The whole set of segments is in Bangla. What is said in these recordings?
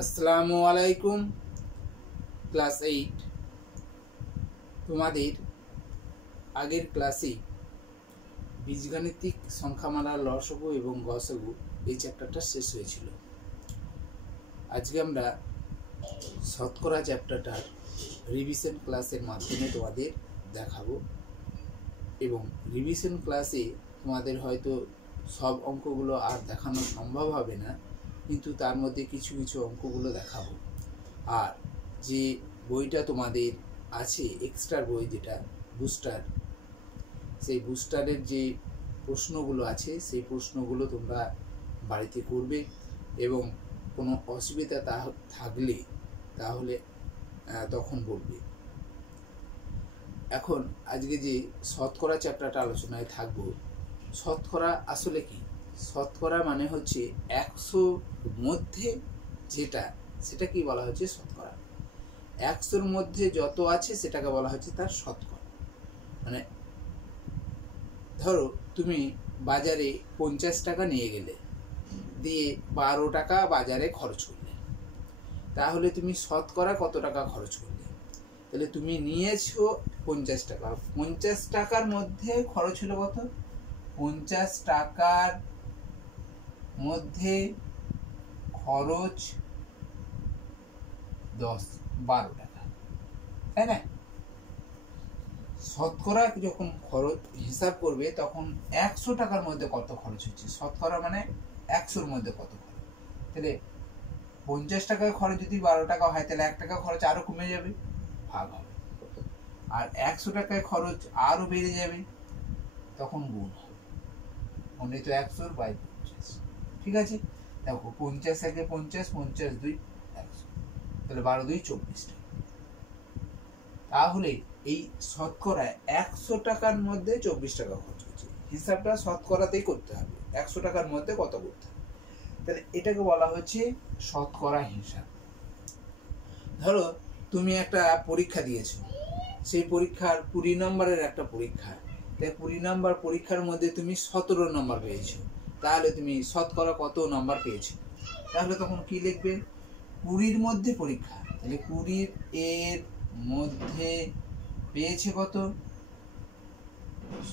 আসসালামু আলাইকুম। ক্লাস 8 তোমাদের আগের ক্লাসে বীজগাণিতিক সংখ্যামালার লসগু এবং গসগু এই চ্যাপ্টারটা শেষ হয়েছিল। আজকে আমরা শতকরা চ্যাপ্টারটার রিভিশন ক্লাসের মাধ্যমে তোমাদের দেখাবো এবং রিভিশন ক্লাসে তোমাদের হয়তো সব অঙ্কগুলো আর দেখানো সম্ভব হবে না, কিন্তু তার মধ্যে কিছু কিছু অঙ্কগুলো দেখাবো। আর যে বইটা তোমাদের আছে এক্সট্রা বই, যেটা বুস্টার, সেই বুস্টারের যে প্রশ্নগুলো আছে সেই প্রশ্নগুলো তোমরা বাড়িতে করবে এবং কোনো অসুবিধা থাকলে তাহলে তখন বলবে। এখন আজকে যে শতকরা চ্যাপ্টারটা আলোচনায় থাকবো, শতকরা আসলে কি? শতকরা মানে হচ্ছে 100 মধ্যে যেটা, সেটা কি বলা হচ্ছে শতকরা। 100-র মধ্যে যত আছে সেটাকে বলা হচ্ছে তার শতকরা। মানে ধরো তুমি বাজারে 50 টাকা নিয়ে গেলে, দিয়ে 12 টাকা বাজারে খরচ করলে, তাহলে তুমি শতকরা কত টাকা খরচ করলে? তাহলে তুমি নিয়েছো 50 টাকা, 50 টাকার মধ্যে খরচ হলো কত? 50 টাকার মধ্যে খরচ 12 টাকা, তাই না? শতকরা যখন খরচ হিসাব করবে তখন 100 টাকার মধ্যে কত খরচ হচ্ছে, শতকরা মানে 100-র মধ্যে কত খরচ। তাহলে 50 টাকার খরচ যদি 12 টাকা হয়, তাহলে 1 টাকা খরচ আরো কমে যাবে, ভাগ হবে। আর 100 টাকায় খরচ আরো বেড়ে যাবে, তখন গুণ হবে। মনে তো 100/50, ঠিক আছে? দেখো 50 একে 50, 50 2 100, তাহলে 12 2 24 টাকা। তাহলে এই শতকরা 100 টাকার মধ্যে 24 টাকা খরচ হচ্ছে। হিসাবটা শতকরাতেই করতে হবে, 100 টাকার মধ্যে কত করতে হবে। তাহলে এটাকে বলা হচ্ছে শতকরা হিসাব। ধরো তুমি একটা পরীক্ষা দিয়েছো, সেই পরীক্ষার 20 নম্বরের একটা পরীক্ষা, তাই 20 নম্বর পরীক্ষার মধ্যে তুমি 17 নম্বর পেয়েছো, তাহলে তুমি শতকরা কত নম্বর পেয়েছো? তাহলে তখন কি লিখবে? 20-র মধ্যে পরীক্ষা, তাহলে 20 এর মধ্যে পেয়েছে কত?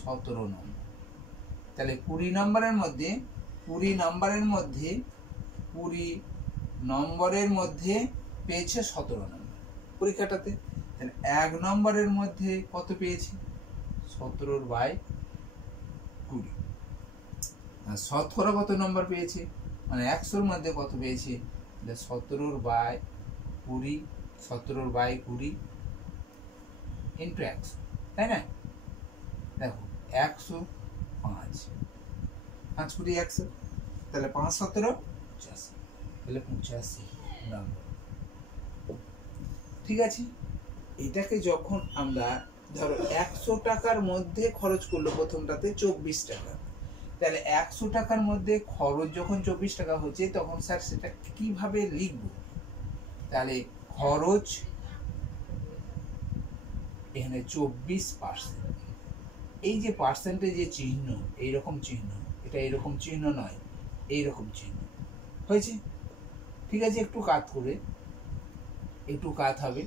17 নম্বর। তাহলে 20 নম্বরের মধ্যে 20 নম্বরের মধ্যে পেয়েছে 17 নম্বর পরীক্ষাটাতে। তাহলে 1 নম্বরের মধ্যে কত পেয়েছে? 17/20। আর শতকরা কত নম্বর পেয়েছে, মানে 100-র মধ্যে কত পেয়েছে? 17/20, 17/20 ইন্টু 100, তাই না? দেখো 100 5, 5 × 100, তাহলে 5 17 85, তাহলে 85 নম্বর। ঠিক আছে? এটাকে যখন আমরা ধরো 100 টাকার মধ্যে খরচ করলো, প্রথমটাতে 24 টাকা, তাহলে 100 টাকার মধ্যে খরচ যখন 24 টাকা হচ্ছে, তখন স্যার সেটা কিভাবে লিখবো? তাহলে খরচ এখানে 24%। এই যে পার্সেন্টেজ যে চিহ্ন, এইরকম চিহ্ন, এটা এরকম চিহ্ন নয়, এইরকম চিহ্ন হয়েছে, ঠিক আছে? একটু কাত করে, একটু কাত হবে,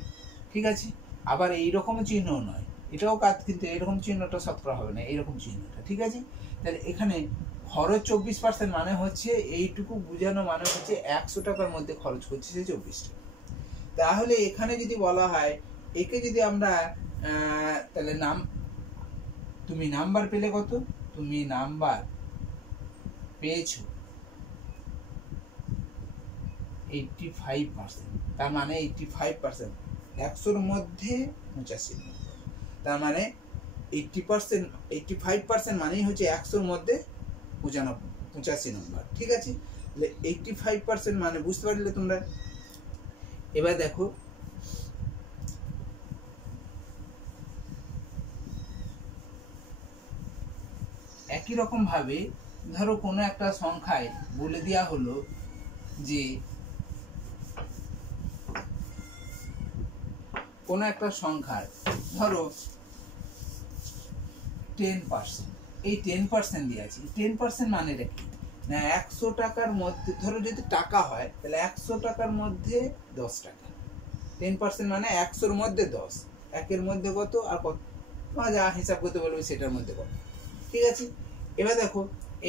ঠিক আছে? আবার এইরকম চিহ্ন নয়, এটাও কাত, কিন্তু এরকম চিহ্নটা শতকরা হবে না, এইরকম চিহ্নটা, ঠিক আছে? তাহলে এখানে খরচ 24% মানে হচ্ছে এইটুকু বোঝানো, মানে হচ্ছে 100 টাকার মধ্যে খরচ করছে সে 24 টাকা। তাহলে এখানে যদি বলা হয়, একে যদি আমরা তাহলে তুমি নাম্বার পেলে কত? তুমি নাম্বার পেয়েছো 85%, তার মানে 85%, 100-র মধ্যে 85 নম্বর, তার মানে 85% মানেই হচ্ছে 100-র মধ্যে 85 নম্বর, ঠিক আছে? তাহলে 85% মানে বুঝতে পারলে তোমরা? এবার দেখো একই রকম ভাবে, ধরো কোনো একটা সংখ্যায় বলে দেওয়া হলো যে কোনো একটা সংখ্যার ধরো 10%, এই 10% দিয়ে আছে। 10% মানেটা কি? না 100 টাকার মধ্যে, ধরো যদি টাকা হয় তাহলে 100 টাকার মধ্যে 10 টাকা, 10% মানে 100-র মধ্যে 10, একের মধ্যে কত আর কত তোমার যা হিসাব করতে বলবে সেটার মধ্যে কত। ঠিক আছে, এবার দেখো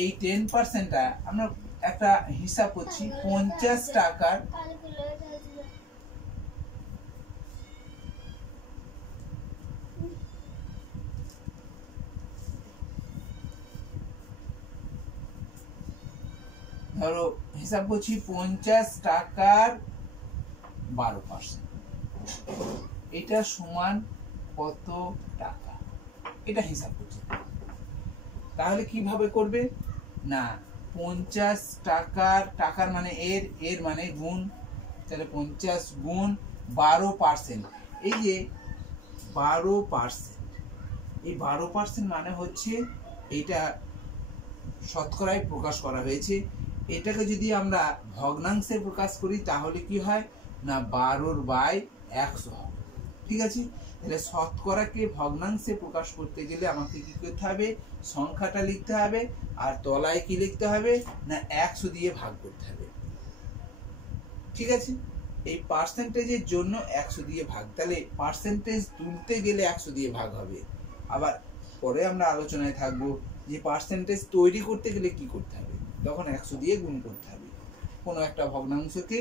এই 10%টা আমরা একটা হিসাব করছি 50 টাকার, ধরো হিসাব করছি 50 টাকার 12%, এটা সমান কত টাকা, এটা হিসাব করছি। তাহলে কিভাবে করবে না 50 টাকার মানে এর মানে গুণ, তাহলে 50 গুণ 12%, এই যে 12%, এই 12% মানে হচ্ছে এইটা শতকরায় প্রকাশ করা হয়েছে। এটাকে যদি আমরা ভগ্নাংশে প্রকাশ করি তাহলে কি হয় না 12/100 হবে। ঠিক আছে, তাহলে শতকরাকে ভগ্নাংশে প্রকাশ করতে গেলে আমাকে কি করতে হবে, সংখ্যাটা লিখতে হবে আর তলায় কি লিখতে হবে না 100 দিয়ে ভাগ করতে হবে। ঠিক আছে, এই পার্সেন্টেজের জন্য 100 দিয়ে ভাগ, তাহলে পার্সেন্টেজ তুলতে গেলে 100 দিয়ে ভাগ হবে। আবার পরে আমরা আলোচনায় থাকবো যে পার্সেন্টেজ তৈরি করতে গেলে কি করতে হবে, তখন 100 দিয়ে গুণ করতে হবে। কোনো একটা ভগ্নাংশকে,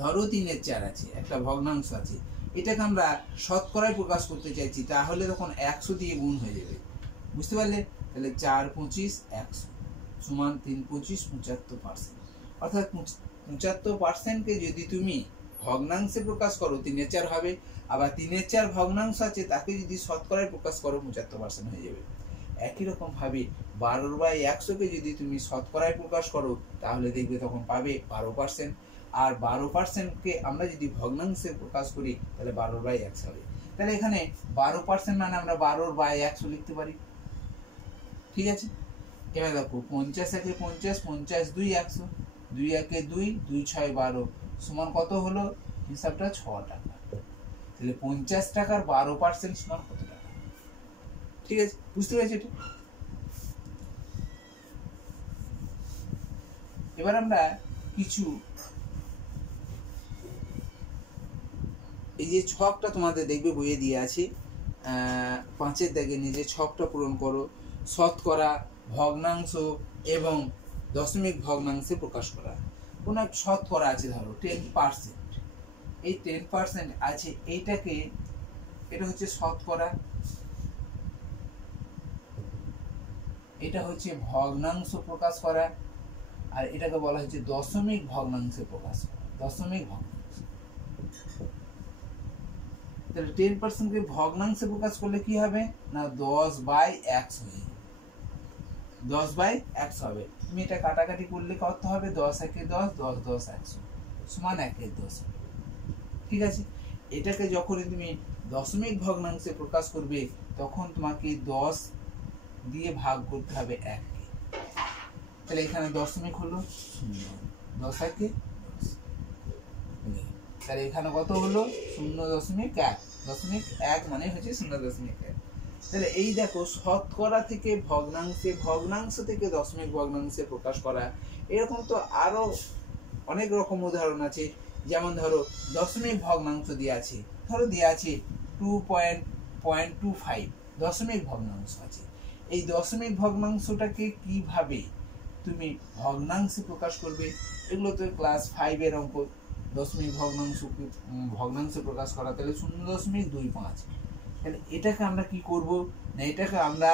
ধরো 3/4 আছে, একটা ভগ্নাংশ আছে, এটাকে আমরা শতকরায় প্রকাশ করতে চাইছি, তাহলে তখন 100 দিয়ে গুণ হয়ে যাবে। বুঝতে পারলে? তাহলে 4 25 100 সমান 3 25 75%, অর্থাৎ 75%কে যদি তুমি ভগ্নাংশে প্রকাশ করো 3/4 হবে, আবার 3/4 ভগ্নাংশ আছে তাকে যদি শতকরায় প্রকাশ করো 75% হয়ে যাবে। একই রকম ভাবে 12/100 কে যদি তুমি শতকরায় প্রকাশ করো তাহলে দেখবে তখন পাবে 12%, আর 12% কে আমরা যদি ভগ্নাংশে প্রকাশ করি তাহলে 12/100 হবে। তাহলে এখানে 12% মানে আমরা 12/100 লিখতে পারি। ঠিক আছে, এবার দেখো 50 একে 50, 50 2 100, 2 একে 2, 2 6 12 সমান কত হলো, হিসাবটা 6 টাকা। তাহলে 50 টাকার 12% সমান কত টাকা? ঠিক আছে, বুঝতে পেরেছি এটা? এবার আমরা কিছু এই যে ছকটা তোমাদের দেখবে বইয়ে দিয়ে আছে, 5-এর দাগে নিজে ছকটা পূরণ করো। শতকরা, ভগ্নাংশ এবং দশমিক ভগ্নাংশে প্রকাশ করা। কোন এক শতকরা আছে, ধরো 10%, এই 10% আছে, এইটাকে, এটা হচ্ছে শতকরা, এটা হচ্ছে ভগ্নাংশ প্রকাশ করা, আর এটাকে বলা হচ্ছে দশমিক ভগ্নাংশে প্রকাশ করা, দশমিক ভগ্নাংশ। তাহলে 10% কে ভগ্নাংশে প্রকাশ করলে কি হবে না 10/100 হয়ে যাবে, 10/100 হবে। তুমি এটা কাটাকাটি করলে কত হবে, 10 একে 10, 10 10 100 সমান 1/10। ঠিক আছে, এটাকে যখন তুমি দশমিক ভগ্নাংশে প্রকাশ করবে তখন তোমাকে 10 দিয়ে ভাগ করতে হবে 1 কে। তাহলে এখানে দশমিক হলো 0, 10 একে 10, তাহলে এখানে কত হলো 0.1, 0.1 মানে হচ্ছে 0.1। তাহলে এই দেখো শতকরা থেকে ভগ্নাংশে, ভগ্নাংশ থেকে দশমিক ভগ্নাংশে প্রকাশ করা, এরকম তো আরো অনেক রকম উদাহরণ আছে। যেমন ধরো দশমিক ভগ্নাংশ দিয়ে আছে, ধরো দিয়ে আছে 2.25 দশমিক ভগ্নাংশ আছে। এই দশমিক ভগ্নাংশটাকে কিভাবে তুমি ভগ্নাংশে প্রকাশ করবে, এগুলো তো ক্লাস 5-এর অঙ্ক। দশমিক ভগ্নাংশে প্রকাশ করা, তাহলে 0.25। তাহলে এটাকে আমরা কি করব না, এটাকে আমরা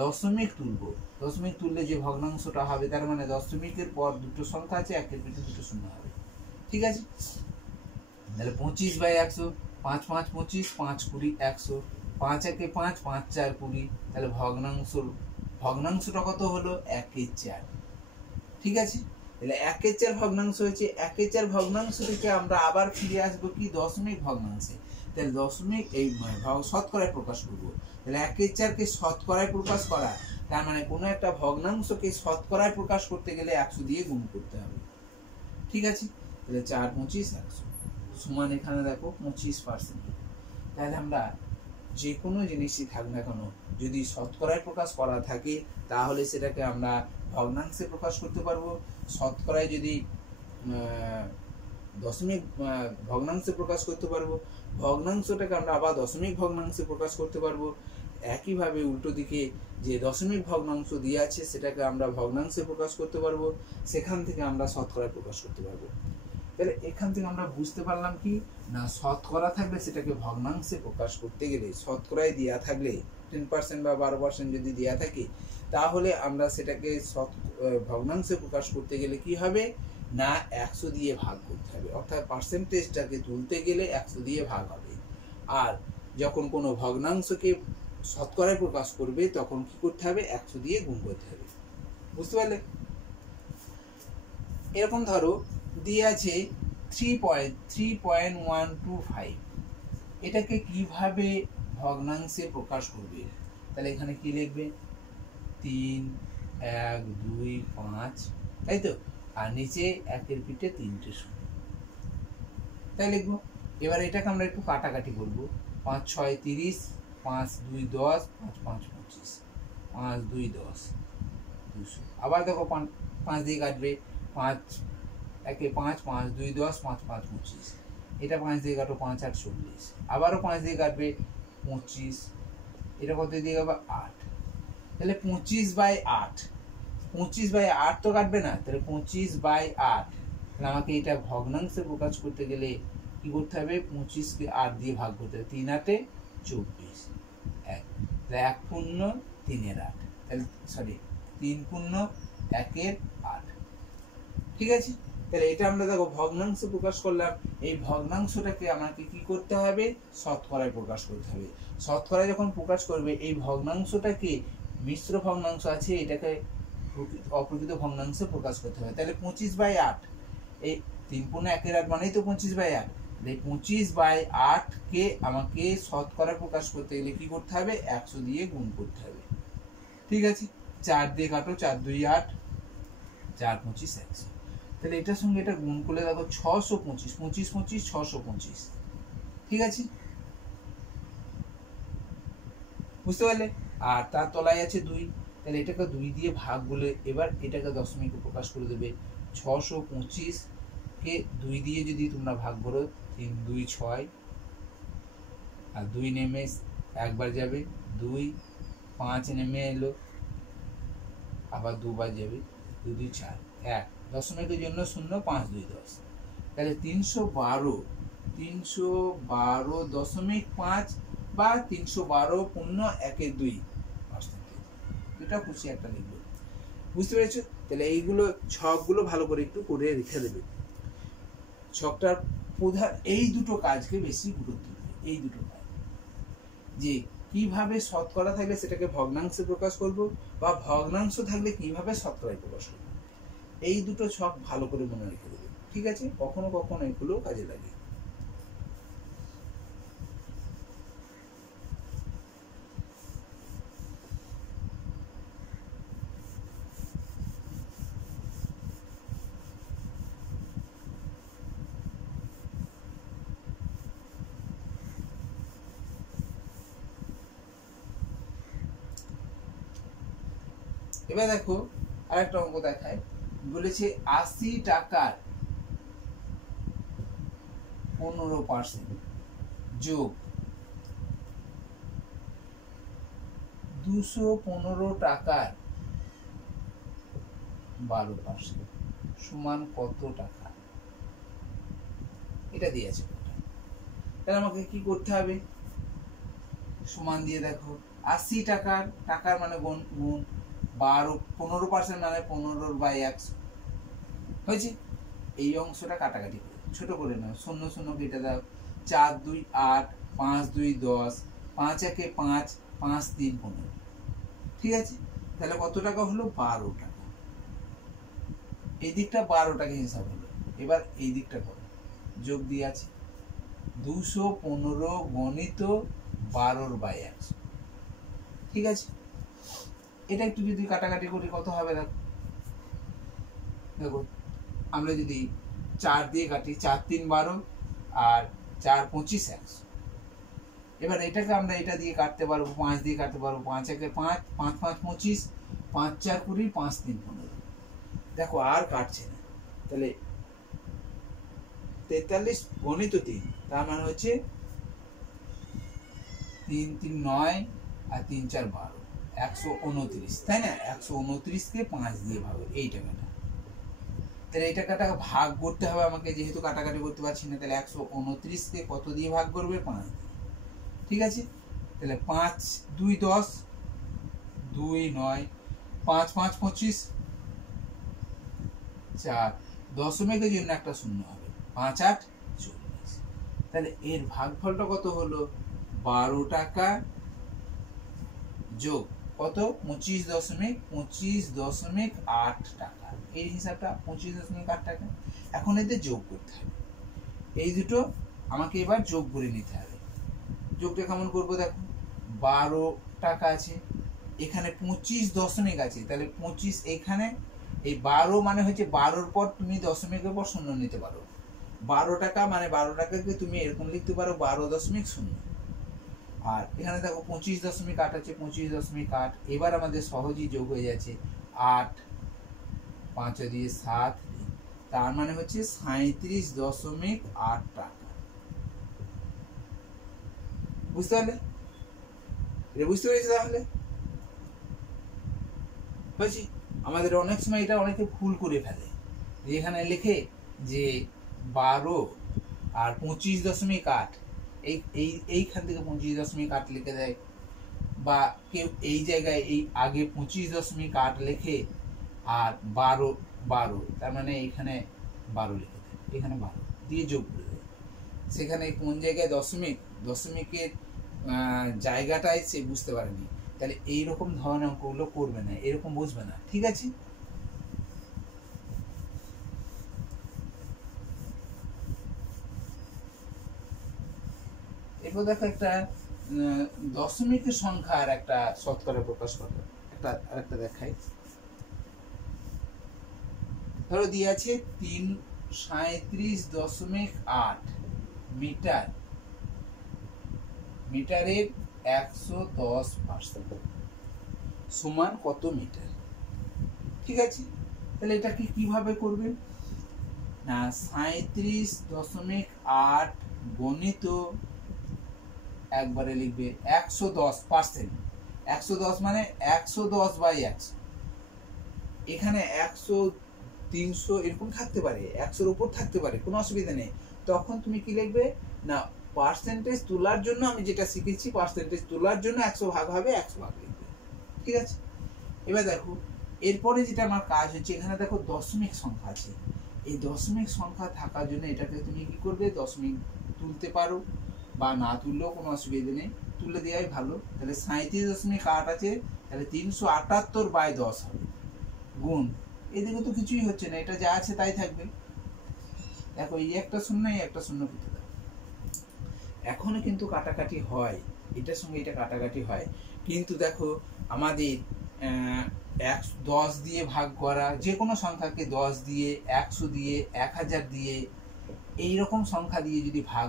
দশমিক তুলব। দশমিক তুললে যে ভগ্নাংশটা হবে তার মানে দশমিকের পর দুটো সংখ্যা আছে, একের পিছনে দুটো শূন্য হবে। ঠিক আছে, তাহলে 25/100, 5 5 25, 5 20 100, 5 একে 5, 5 4 20। তাহলে ভগ্নাংশটা কত হলো 1/4। ঠিক আছে, তাহলে 1/4 ভগ্নাংশ হয়েছে। 1/4 ভগ্নাংশ থেকে আমরা আবার ফিরে আসবো কি দশমিক ভগ্নাংশে। তাহলে দশমিক এই শতকরায় প্রকাশ করবো। তাহলে 1/4 কে শতকরায় প্রকাশ করা, তার মানে কোনো একটা ভগ্নাংশকে শতকরায় প্রকাশ করতে গেলে 100 দিয়ে গুণ করতে হবে। ঠিক আছে, তাহলে 4 25 100 সমান এখানে দেখো 25%। তাহলে আমরা যে কোনো জিনিসই থাক না কেন, যদি শতকরায় প্রকাশ করা থাকে তাহলে সেটাকে আমরা ভগ্নাংশে প্রকাশ করতে পারবো। শতকরায় যদি দশমিক ভগ্নাংশে প্রকাশ করতে পারবো, ভগ্নাংশটাকে আমরা আবার দশমিক ভগ্নাংশে প্রকাশ করতে পারবো। একইভাবে উল্টো দিকে যে দশমিক ভগ্নাংশ দিয়ে আছে সেটাকে আমরা ভগ্নাংশে প্রকাশ করতে পারবো, সেখান থেকে আমরা শতকরায় প্রকাশ করতে পারবো। তাহলে এখান থেকে আমরা বুঝতে পারলাম কি না, শতকরা থাকলে সেটাকে ভগ্নাংশে প্রকাশ করতে গেলে, শতকরায় দেওয়া থাকলে 10% বা 12% যদি দেওয়া থাকে, তাহলে আমরা সেটাকে ভগ্নাংশে প্রকাশ করতে গেলে কি হবে না 100 দিয়ে ভাগ করতে হবে, অর্থাৎ পার্সেন্টেজটাকে তুলতে গেলে 100 দিয়ে ভাগ হবে। আর যখন কোনো ভগ্নাংশকে শতকরায় প্রকাশ করবে তখন কি করতে হবে, 100 দিয়ে গুণ করতে হবে। বুঝতে পারলে? এরকম ধরো দিয়ে আছে 3.125, এটাকে কিভাবে ভগ্নাংশে প্রকাশ করবে? তাহলে এখানে কি লিখবে, 3, 1, 2, 5, তাই তো, আর নিচে 1-এর পিঠে 3টে শূন্য, তাই লিখবো। এবার এটাকে আমরা একটু কাটাকাটি করবো, 5, 6, 30, 5, 2, 10, 5, 5, 25, 5, 2, 10, 200। আবার দেখো 5 দিয়ে কাটবে, 5, 1, 5, 5, 2, 10, 5, 5, 25, এটা 5 দিয়ে কাটো, 5, 8, 40, আবারও 5 দিয়ে কাটবে 25, এটা কত দিয়ে কাটবে 8, তাহলে 25/8, 25/8 তো কাটবে না, তাহলে 25/8, তাহলে আমাকে এটা ভগ্নাংশে প্রকাশ করতে গেলে কি করতে হবে, 25কে 8 দিয়ে ভাগ করতে হবে, 3 8 24, 1, তাহলে 1 পূর্ণ 3-এর 8, তাহলে সরি 3 পূর্ণ 1-এর 8, ঠিক আছে। তাহলে এটা আমরা দেখো ভগ্নাংশে প্রকাশ করলাম, এই ভগ্নাংশটাকে আমাকে কি করতে হবে, শতকরায় প্রকাশ করতে হবে। শতকরায় যখন প্রকাশ করবে এই ভগ্নাংশটাকে, মিশ্র ভগ্নাংশ আছে এটাকে অপ্রকৃত ভগ্নাংশে প্রকাশ করতে হবে। তাহলে 25/8, এই 3 পূর্ণ 1-এর 8 মানেই তো 25/8, এই 25/8 কে আমাকে শতকরায় প্রকাশ করতে গেলে কি করতে হবে, 100 দিয়ে গুণ করতে হবে, ঠিক আছে। 4 দিয়ে কাটো, 4 2 8, 4 25 100, তাহলে এটার সঙ্গে এটা গুণ করলে দেখো 625, 25 25 625, ঠিক আছে, বুঝতে পারলে। আর তার তলায় আছে 2, তাহলে এটাকে 2 দিয়ে ভাগ বলে এবার এটাকে দশমিকে প্রকাশ করে দেবে। 625 কে 2 দিয়ে যদি তোমরা ভাগ করো, 3 2 6, আর 2 নেমে একবার যাবে, 2 5 নেমে এলো, আবার দুবার যাবে, 2 2 4 1, দশমিকের জন্য 0, 5 2 10, তাহলে 312.5 বা 312.1/2, এটা খুশি একটা লিখবে, বুঝতে পেরেছো? তাহলে এইগুলো ছকগুলো ভালো করে একটু করে রেখে দেবে। ছকটার প্রধান এই দুটো কাজকে বেশি গুরুত্ব দেবে, এই দুটো কাজ, যে কিভাবে শতকরা থাকলে সেটাকে ভগ্নাংশে প্রকাশ করব, বা ভগ্নাংশ থাকলে কিভাবে শতকরায় প্রকাশ করব, এই দুটো ছক ভালো করে মনে রেখে দেবে, ঠিক আছে। কখনো কখনো এগুলো কাজে লাগে। এবার দেখো আরেকটা অঙ্ক দেখায়, বলেছে 80 টাকার 15% যোগ 215 টাকার 12% সমান কত টাকা, এটা দিয়েছে। তাহলে আমাকে কি করতে হবে, সমান দিয়ে দেখো 80 টাকার মানে গুণ 15% মানে 15/100 হয়েছে। এই অংশটা কাটাকাটি করে ছোট করে নাও, 0 0 কেটে দাও, 4 2 8, 5 2 10, 5 1 5, 5 3 15, ঠিক আছে। তাহলে কত টাকা হলো, 12 টাকা। এই দিকটা 12 টাকা হিসাব হলো। এবার এই দিকটা করো, যোগ দিয়ে আছে 215 গণিত 12/100, ঠিক আছে। এটা একটু যদি কাটাকাটি করি কত হবে, দেখো আমরা যদি 4 দিয়ে কাটি, 4 3 12 আর 4 25 100, এবার এটাকে আমরা এটা দিয়ে কাটতে পারবো, 5 দিয়ে কাটতে পারবো। 5 একে 5, 5 5 25, 5 4 20, 5 3 15। দেখো আর কাটছে না, তাহলে 43 গণিত 3, তার মানে হচ্ছে 3 3 9 আর 3 4 12, 129, তাই না? 129 কে 5 দিয়ে ভাগ, এই টাকাটা। তাহলে এই টাকাটা ভাগ করতে হবে আমাকে, যেহেতু কাটাকাটি করতে পারছি না, তাহলে 129 কে কত দিয়ে ভাগ করবে? 5 দিয়ে। ঠিক আছে, তাহলে 5 2 10, 2 9, 5 5 25, 4 দশমিকের জন্য একটা শূন্য হবে, 5 8 40। তাহলে এর ভাগফলটা কত হলো? 12 টাকা যোগ কত? 25.8 টাকা। এই হিসাবটা 25.8 টাকা। এখন এতে যোগ করতে হবে, এই দুটো আমাকে এবার যোগ করে নিতে হবে। যোগটা কেমন করবো? দেখো 12 টাকা আছে, এখানে 25 দশমিক আছে, তাহলে 25 এখানে, এই 12 মানে হচ্ছে 12-র পর তুমি দশমিকের পর শূন্য নিতে পারো। 12 টাকা মানে 12 টাকাকে তুমি এরকম লিখতে পারো 12.0। আর এখানে দেখো 25.8 আছে, 25.8। এবার আমাদের সহজেই যোগ হয়ে যাচ্ছে, 8 5 দিয়ে 7, তার মানে হচ্ছে 37.8 টাকা। বুঝতে পারলে? বুঝতে পেরেছি? তাহলে বুঝছি। আমাদের অনেক সময় এটা অনেকে ভুল করে ফেলে, এখানে লেখে যে 12 আর 25.8, এইখান থেকে 25.8 লিখে দেয়, বা কেউ এই জায়গায় এই আগে 25.8 লেখে আর 12, তার মানে এখানে 12 লিখে দেয়, এখানে 12 দিয়ে যোগ করে দেয়। সেখানে কোন জায়গায় দশমিকের জায়গাটাই সে বুঝতে পারেনি, তাহলে এইরকম ধরনের অঙ্কগুলো করবে না, এরকম বুঝবে না। ঠিক আছে, এরপর দেখো একটা দশমিকের সংখ্যার একটা শতকরা প্রকাশ করবে, আরেকটা দেখাই। ধরো দিয়ে আছে 37.8 মিটার, মিটারের 110% সমান কত মিটার? ঠিক আছে, তাহলে এটাকে কিভাবে করবে না, 37.8 গণিত একবারে লিখবে 110%। 110 মানে 110/100। এখানে 100 300 এরকম থাকতে পারে, 100-র উপর থাকতে পারে, কোনো অসুবিধা নেই। তখন তুমি কি লিখবে না, পার্সেন্টেজ তোলার জন্য আমি যেটা শিখেছি, পার্সেন্টেজ তোলার জন্য 100 ভাগ হবে, 100 ভাগ লিখবে। ঠিক আছে, এবার দেখো এরপরে যেটা আমার কাজ হচ্ছে, এখানে দেখো দশমিক সংখ্যা আছে। এই দশমিক সংখ্যা থাকার জন্য এটাকে তুমি কি করবে, দশমিক তুলতে পারো বা না তুললেও কোনো অসুবিধা নেই, তুলে দেওয়াই ভালো। তাহলে 37.8 আছে, তাহলে 378/10 হবে, গুণ এদিকে তো কিছুই হচ্ছে না, এটা যা আছে তাই থাকবে। দেখো এই একটা শূন্য, এই একটা শূন্য কেটে দাও। এখনো কিন্তু কাটাকাটি হয়, এটার সঙ্গে এটা কাটাকাটি হয়, কিন্তু দেখো আমাদের 10 দিয়ে ভাগ করা, যে কোনো সংখ্যাকে 10 দিয়ে, 100 দিয়ে, 1000 দিয়ে, এইরকম সংখ্যা দিয়ে যদি ভাগ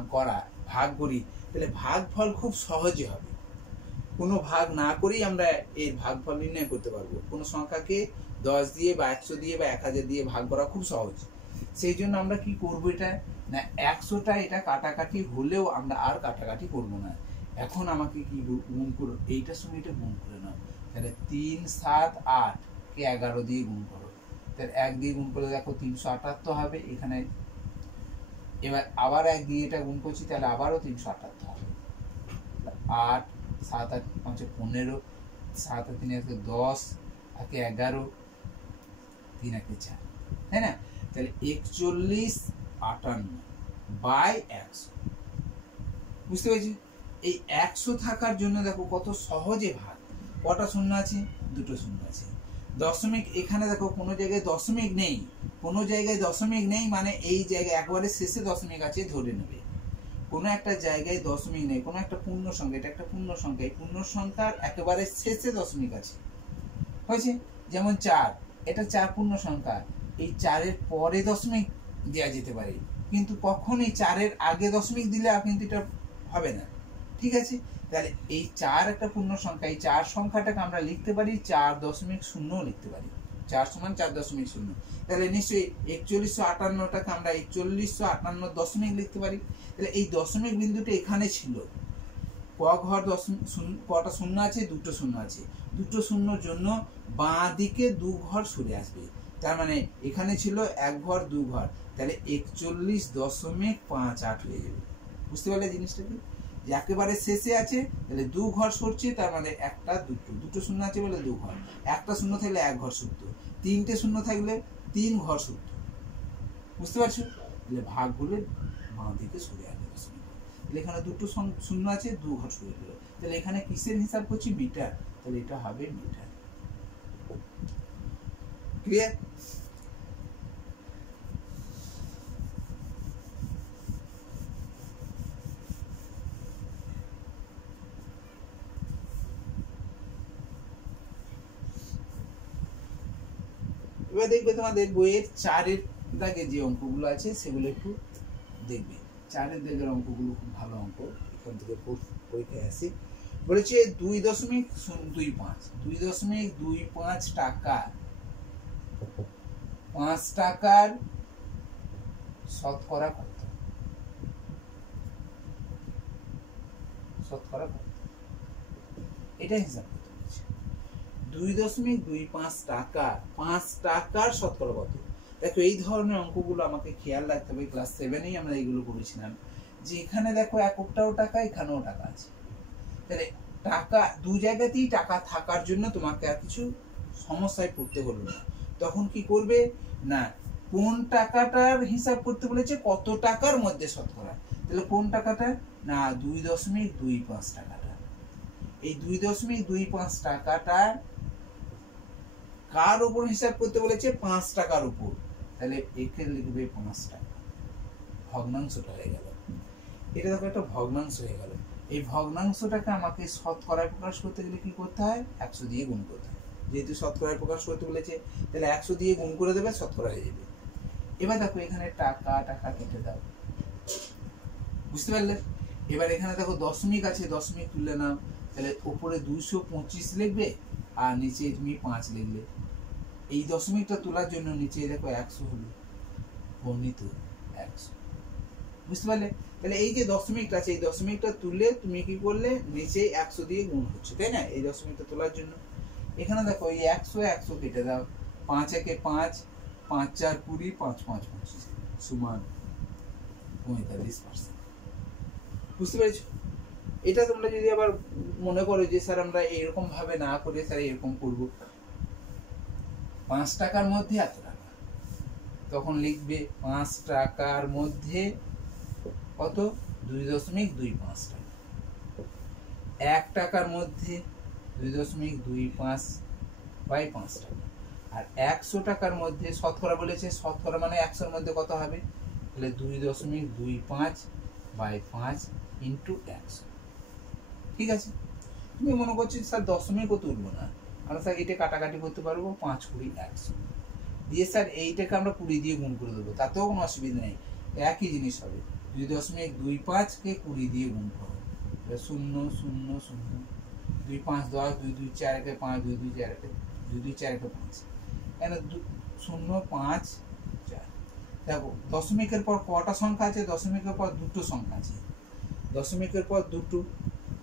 করি, তাহলে ভাগফল খুব সহজে হবে। কোনো ভাগ না করেই আমরা এর ভাগফল নির্ণয় করতে পারবো। কোনো সংখ্যাকে 10 দিয়ে বা 100 দিয়ে বা 1000 দিয়ে ভাগ করা খুব সহজ। সেই জন্য আমরা কি করবো, এটা না 100টা এটা কাটাকাটি হলেও আমরা আর কাটাকাটি করব না। এখন আমাকে কি গুণ করো, এইটার সঙ্গে এটা গুণ করে নাও। তাহলে 3 7 8 কে 11 দিয়ে গুণ করো, তাহলে 1 দিয়ে গুণ করলে দেখো 378 হবে এখানে। এবার আবার 1 দিয়ে এটা গুণ করছি, তাহলে আবারও 378 হবে। 8 7 8 5 15, 7 3 1 10, 1 11, 3 1 4, তাই না? তাহলে 4158/100। বুঝতে পেরেছি? এই 100 থাকার জন্য দেখো কত সহজে ভাগ। কটা শূন্য আছে? দুটো শূন্য আছে। দশমিক এখানে দেখো কোনো জায়গায় দশমিক নেই, কোনো জায়গায় দশমিক নেই মানে এই জায়গায় একবারে শেষে দশমিক আছে ধরে নেবে। কোনো একটা জায়গায় দশমিক নেই, কোনো একটা পূর্ণ সংখ্যা, এটা একটা পূর্ণ সংখ্যা, এই পূর্ণ সংখ্যার একেবারে শেষে দশমিক আছে, হয়েছে? যেমন 4, এটা 4 পূর্ণ সংখ্যা, এই 4-এর পরে দশমিক দেওয়া যেতে পারে, কিন্তু কখনোই 4-এর আগে দশমিক দিলে কিন্তু এটা হবে না। ঠিক ঠিক আছে, তাহলে এই 4 একটা পূর্ণ সংখ্যা, এই 4 সংখ্যাটাকে আমরা লিখতে পারি 4.0 লিখতে পারি, 4 সমান 4.0। তাহলে নিশ্চয়ই 4158টাকে আমরা 4158 দশমিক লিখতে পারি। তাহলে এই দশমিক বিন্দুটা এখানে ছিল, ক ঘর কটা শূন্য আছে, দুটো শূন্য আছে, দুটো শূন্যর জন্য বাঁ দিকে 2 ঘর সরে আসবে, তার মানে এখানে ছিল 1 ঘর 2 ঘর, তাহলে 41.58 হয়ে যাবে। বুঝতে পারলে জিনিসটা কি, যে একেবারে শেষে আছে তাহলে 2 ঘর সরছে, তার মানে একটা দুটো শূন্য আছে বলে 2 ঘর, একটা শূন্য থাকলে 1 ঘর সরত, 3টে শূন্য থাকলে 3 ঘর সরত। বুঝতে পারছো, তাহলে ভাগগুলো বাঁ দিকে সরে আসবে। তাহলে এখানে দুটো শূন্য আছে, 2 ঘর সরে গেল, তাহলে এখানে কিসের হিসাব করছি, মিটার, তাহলে এটা হবে মিটার। ক্লিয়ার? এবার দেখবে তোমাদের বইয়ের 4-এর দাগে যে অঙ্কগুলো আছে সেগুলো একটু দেখবে। 4-এর দাগের অঙ্কগুলো খুব ভালো অঙ্ক, এখান থেকে পরীক্ষায় আসি। বলেছে 2.25 টাকা, 5 টাকার শতকরা কত? শতকরা কত, এটা হিসাব করতে বলেছে। 2.25 টাকা, 5 টাকার শতকরা কত? দেখো এই ধরনের অঙ্কগুলো আমাকে খেয়াল রাখতে হবে, ক্লাস 7-এই আমরা এইগুলো করেছিলাম, যে এখানে দেখো এককটাও টাকা, এখানেও টাকা আছে, তাহলে টাকা দু জায়গাতেই টাকা থাকার জন্য তোমাকে আর কিছু সমস্যায় পড়তে হলো না। তখন কি করবে না, কোন টাকাটার হিসাব করতে বলেছে, কত টাকার মধ্যে শতকরা, তাহলে কোন টাকাটা না 2.25 টাকাটা, এই 2.25 টাকাটা কার উপর হিসাব করতে বলেছে, 5 টাকার উপর, তাহলে এখানে লিখবে 5 টাকা, ভগ্নাংশটা হয়ে গেল। এটা দেখো একটা ভগ্নাংশ হয়ে গেল। এই ভগ্নাংশটাকে আমাকে শতকরায় প্রকাশ করতে গেলে কি করতে হয়, 100 দিয়ে গুণ করতে হয়। যেহেতু শতকরায় প্রকাশ করতে বলেছে, তাহলে 100 দিয়ে গুণ করে দেবে, শতকরা হয়ে যাবে। এবার দেখো এখানে টাকা টাকা কেটে দাও, বুঝতে পারলে? এবার এখানে দেখো দশমিক আছে, দশমিক তুলে নাও, তাহলে উপরে 225 লিখবে আর নিচে তুমি 5 লিখলে। এই দশমিকটা তোলার জন্য নিচে দেখো 100 হলো, বর্ণিত 100। বুঝতে পারলে? তাহলে এই যে দশমিকটা আছে, এই দশমিকটা তুলে তুমি কি করলে, নিচে 100 দিয়ে গুণ হচ্ছে, তাই না? এই দশমিকটা তোলার জন্য এখানে দেখো এই 100 কেটে দাও, 5 একে 5, 5 4 20, 5 5 25 সমান 45%। বুঝতে পেরেছো? এটা তোমরা যদি আবার মনে করো যে স্যার আমরা এরকম ভাবে না করে স্যার এরকম করব, 5 টাকার মধ্যে এত টাকা, তখন লিখবে 5 টাকার মধ্যে কত, 2.25 টাকা। 1 টাকার মধ্যে 2.25 বাই 5 টাকা। আর 100 টাকার মধ্যে শতকরা বলেছে, শতকরা মানে 100-র মধ্যে কত হবে, তাহলে 2.25 বাই 5 ইন্টু 100। ঠিক আছে? তুমি মনে করছো স্যার দশমিকও তুলবো না, আমরা স্যার এটা কাটাকাটি করতে পারবো, 5 20 100 দিয়ে স্যার এইটাকে আমরা 20 দিয়ে গুণ করে দেবো, তাতেও কোনো অসুবিধা নেই, একই জিনিস হবে। 2.25-কে 20 দিয়ে গুণ করো, 0 0 0 2 5 10, 2 2 4 1 5, 2 2 4 1 2 2 4 1 5, এখানে 0 5 4। দেখো দশমিকের পর কটা সংখ্যা আছে, দশমিকের পর দুটো সংখ্যা আছে, দশমিকের পর দুটো,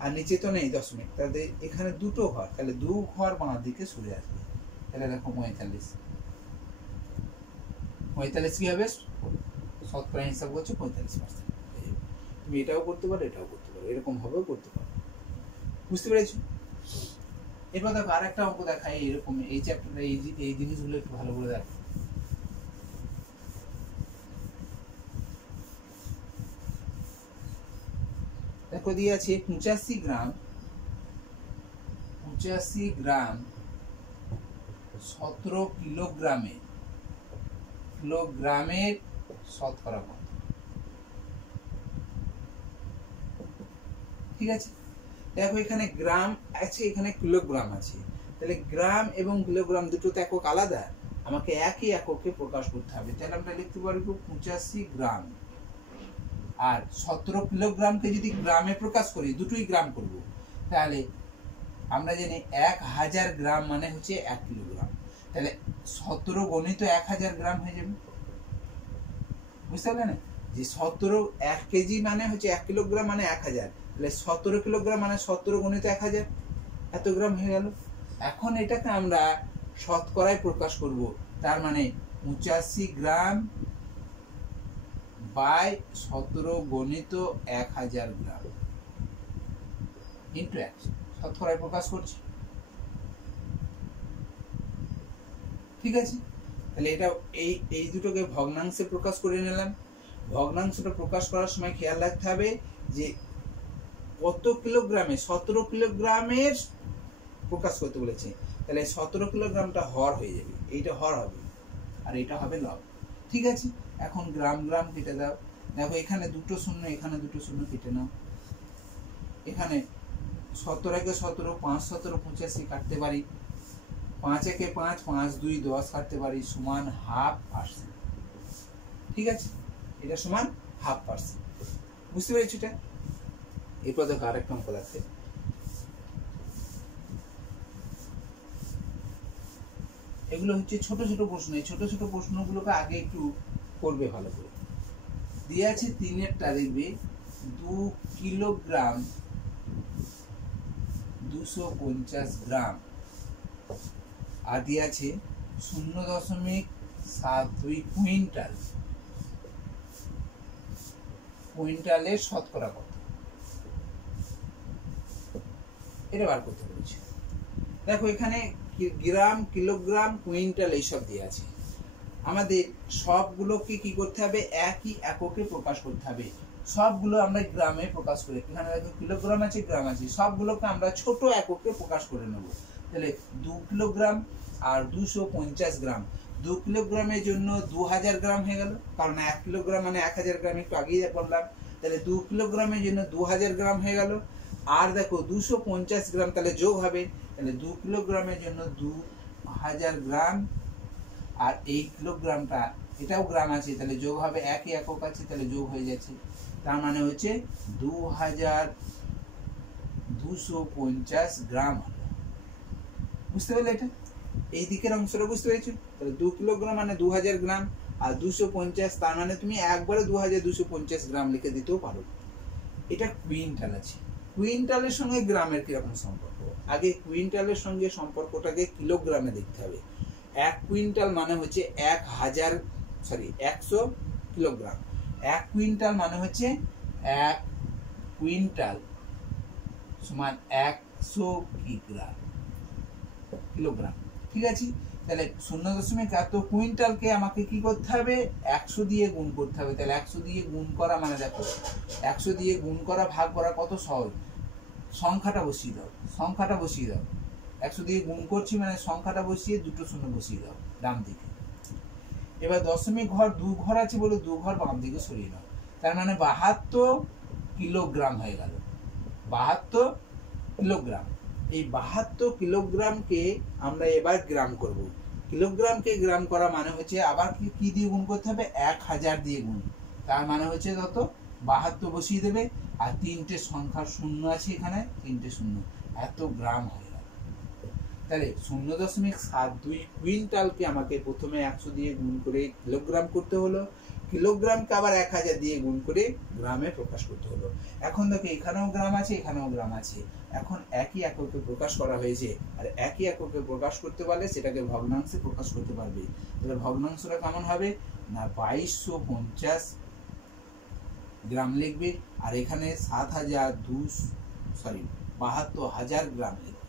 আর নিচে তো নেই দশমিক, তাহলে এখানে দুটো ঘর, তাহলে 2 ঘর বাঁ দিকে সরে আসবে, তাহলে দেখো 45। 45 কি হবে, শতকরা হিসাব করছে 45%। তুমি এটাও করতে পারো, এটাও করতে পারো, এরকম ভাবেও করতে পারো। বুঝতে পেরেছো? এরপর দেখো আর একটা অঙ্ক দেখাই এরকম, এই চ্যাপ্টারে এই জিনিসগুলো একটু ভালো করে দেখো। দেখো দিয়ে আছে 85 গ্রাম 17 কিলোগ্রামের শতকরা কত? ঠিক আছে, দেখো এখানে গ্রাম আছে, এখানে কিলোগ্রাম আছে, তাহলে গ্রাম এবং কিলোগ্রাম দুটো তো একক আলাদা, আমাকে একই এককে প্রকাশ করতে হবে। তাহলে আমরা লিখতে পারবো 85 গ্রাম, আর 17 কিলোগ্রামকে যদি গ্রামে প্রকাশ করি, দুটোই গ্রাম করব, তাহলে আমরা জানি 1000 গ্রাম মানে হচ্ছে 1 কিলোগ্রাম। তাহলে 17 গণিত 1000 গ্রাম হয়ে যাবে। বুঝতে পারলে না যে 17 1 কেজি মানে হচ্ছে 1 কিলোগ্রাম মানে 1000, তাহলে 17 কিলোগ্রাম মানে 17 গণিত 1000, এত গ্রাম হয়ে গেল। এখন এটাকে আমরা শতকরায় প্রকাশ করব, তার মানে 85 গ্রাম বাই 17 গণিত 1000 গ্রাম ইন্টু 100 শতকরায় প্রকাশ করছি। ঠিক আছে, তাহলে এটা এই দুটোকে ভগ্নাংশে প্রকাশ করে নিলাম। ভগ্নাংশটা প্রকাশ করার সময় খেয়াল রাখতে হবে যে কত কিলোগ্রামে, 17 কিলোগ্রামের প্রকাশ করতে বলেছে, তাহলে 17 কিলোগ্রামটা হর হয়ে যাবে, এইটা হর হবে আর এটা হবে লব। ঠিক আছে, এখন গ্রাম গ্রাম কেটে দাও। দেখো এখানে দুটো শূন্য, এখানে দুটো শূন্য কেটে নাও। এখানে 17 একে 17, 5 17 85 কাটতে পারি, 5 একে 5, 5 2 10 কাটতে পারি, সমান 1/2%। ঠিক আছে, এটা সমান 1/2%। বুঝতে পেরেছো এটা? এরপর দেখো আরেকটা অঙ্ক লাগছে। এগুলো হচ্ছে ছোট ছোট প্রশ্ন। এই ছোট ছোট প্রশ্নগুলোকে আগে একটু করবে ভালো করে। দিয়ে আছে 3-এরটা দেখবে 2 কিলোগ্রাম 250 গ্রাম, আর দিয়ে আছে 0.72 কুইন্টাল। কুইন্টালের শতকরা কত, এটা বার করতে বলেছে। দেখো এখানে গ্রাম, কিলোগ্রাম, কুইন্টাল এইসব দিয়ে আছে। আমাদের সবগুলোকে কি করতে হবে, একই এককে প্রকাশ করতে হবে। সবগুলো আমরা গ্রামে প্রকাশ করি। এখানে দেখো কিলোগ্রাম আছে, গ্রাম আছে, সবগুলোকে আমরা ছোট এককে প্রকাশ করে নেব। তাহলে 2 কিলোগ্রাম আর 250 গ্রাম, 2 কিলোগ্রামের জন্য 2000 গ্রাম হয়ে গেল, কারণ 1 কিলোগ্রাম মানে 1000 গ্রাম, একটু আগেই বললাম। তাহলে 2 কিলোগ্রামের জন্য 2000 গ্রাম হয়ে গেল। আর দেখো 250 গ্রাম তাহলে যোগ হবে, তাহলে 2 কিলোগ্রামের জন্য 2000 গ্রাম, আর এই কিলোগ্রামটা এটাও গ্রাম আছে, তাহলে যোগ হবে, একই একক আছে তাহলে যোগ হয়ে যাচ্ছে। তার মানে হচ্ছে 2250 গ্রাম হলো। বুঝতে পারলে এটা? এই দিকের অংশটা বুঝতে পেরেছো? তাহলে 2 কিলোগ্রাম মানে 2000 গ্রাম, আর 250 তার মানে তুমি একবারে 2250 গ্রাম লিখে দিতেও পারো। এটা কুইন্টাল আছে। কুইন্টালের সঙ্গে গ্রামের কিরকম সম্পর্ক, আগে কুইন্টালের সঙ্গে সম্পর্কটাকে কিলোগ্রামে দেখতে হবে। 1 কুইন্টাল মানে হচ্ছে 100 কিলোগ্রাম। 1 কুইন্টাল মানে হচ্ছে 1 কুইন্টাল সমান 100 কিলোগ্রাম। ঠিক আছে, তাহলে 0.8 কুইন্টালকে আমাকে কি করতে হবে, 100 দিয়ে গুণ করতে হবে। তাহলে 100 দিয়ে গুণ করা মানে দেখো 100 দিয়ে গুণ করা ভাগ করা কত সহজ। সংখ্যাটা বসিয়ে দাও, 100 দিয়ে গুণ করছি মানে সংখ্যাটা বসিয়ে দুটো শূন্য বসিয়ে দাও ডান দিকে। এবার দশমিক ঘর 2 ঘর আছে বলে 2 ঘর বাম দিকে সরিয়ে নাও। তার মানে 72 কিলোগ্রাম হয়ে গেল। 72 কিলোগ্রাম। এই 72 কিলোগ্রামকে আমরা এবার গ্রাম করব। কিলোগ্রামকে গ্রাম করা মানে হচ্ছে আবার কি দিয়ে গুণ করতে হবে, 1000 দিয়ে গুণ। তার মানে হচ্ছে কত, 72 বসিয়ে দেবে, আর 3টে সংখ্যার শূন্য আছে এখানে, 3টে শূন্য, এত গ্রাম হয়ে গেল। তাহলে 0.72 কুইন্টালকে আমাকে প্রথমে 100 দিয়ে গুণ করে কিলোগ্রাম করতে হলো, কিলোগ্রামকে আবার 1000 দিয়ে গুণ করে গ্রামে প্রকাশ করতে হলো। এখন দেখো এখানেও গ্রাম আছে, এখানেও গ্রাম আছে, এখন একই এককে প্রকাশ করা হয়েছে। আর একই এককে প্রকাশ করতে পারলে সেটাকে ভগ্নাংশে প্রকাশ করতে পারবে। তাহলে ভগ্নাংশটা কেমন হবে না, 2250 গ্রাম লিখবে, আর এখানে 72,000 গ্রাম লিখবে।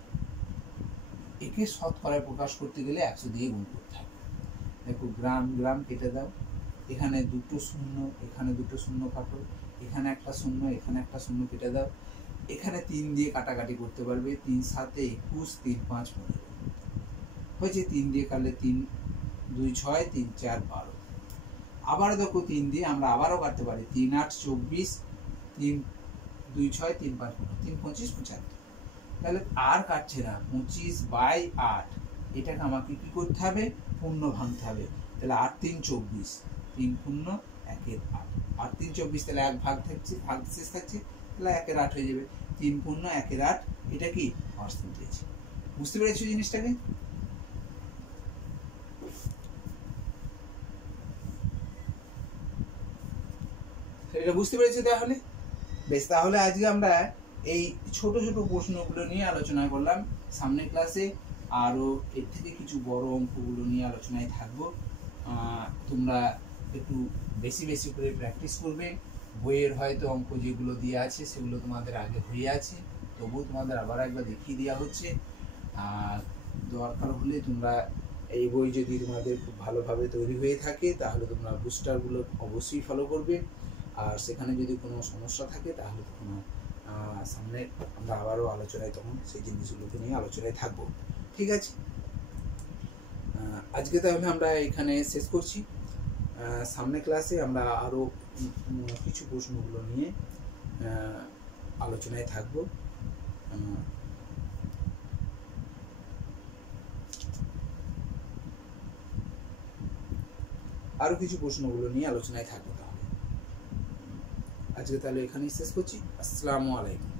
একে শতকরায় প্রকাশ করতে গেলে 100 দিয়ে গুণ করতে হবে। দেখো গ্রাম গ্রাম কেটে দাও, এখানে দুটো শূন্য, এখানে দুটো শূন্য কাটো, এখানে একটা শূন্য, এখানে একটা শূন্য কেটে দাও। এখানে 3 দিয়ে কাটাকাটি করতে পারবে, 3 7 21, 3 5 15 হয়েছে। 3 দিয়ে কাটলে 3 2 6, 3 4 12। আবার দেখো 3 দিয়ে আমরা আবারও কাটতে পারি, 3 8 24, 3 2 6, 3 5 15, 3 25 75। তাহলে আর কাটছে না, 25/8। এটাকে আমাকে কি করতে হবে, পূর্ণ ভাঙতে হবে। তাহলে 8 3 24, 3 0 1 8। আর 3 24 তাহলে 1 ভাগ থাকছে, ভাগ শেষ থাকছে, তাহলে 1 এর 8 হয়ে যাবে। 3 পূর্ণ 1 এর 8, এটা কি পার্সেন্টেজ। বুঝতে পেরেছো জিনিসটাকে? এটা বুঝতে পেরেছো তাহলে? বেশ, তাহলে আজকে আমরা এই ছোট ছোট প্রশ্নগুলো নিয়ে আলোচনা করলাম। সামনের ক্লাসে আরো এর থেকে কিছু বড় অঙ্কগুলো নিয়ে আলোচনায় থাকবো। তোমরা একটু বেশি বেশি করে প্র্যাকটিস করবে। বইয়ের হয়তো অঙ্ক যেগুলো দেওয়া আছে সেগুলো তোমাদের আগে হয়ে আছে, তবুও তোমাদের আবার একবার দেখিয়ে দেওয়া হচ্ছে। আর দরকার হলে তোমরা এই বই যদি তোমাদের খুব ভালোভাবে তৈরি হয়ে থাকে তাহলে তোমরা বুস্টারগুলো অবশ্যই ফলো করবে। আর সেখানে যদি কোনো সমস্যা থাকে তাহলে তখন সামনে আমরা আবারও আলোচনায় তখন সেই জিনিসগুলোকে নিয়ে আলোচনায় থাকবো। ঠিক আছে, আজকে তাহলে আমরা এখানে শেষ করছি। সামনে ক্লাসে আমরা আরও কিছু প্রশ্নগুলো নিয়ে আলোচনায় থাকবো। আরো কিছু প্রশ্নগুলো নিয়ে আলোচনায় থাকবো। তাহলে আজকে তাহলে এখানেই শেষ করছি। আসসালামু আলাইকুম।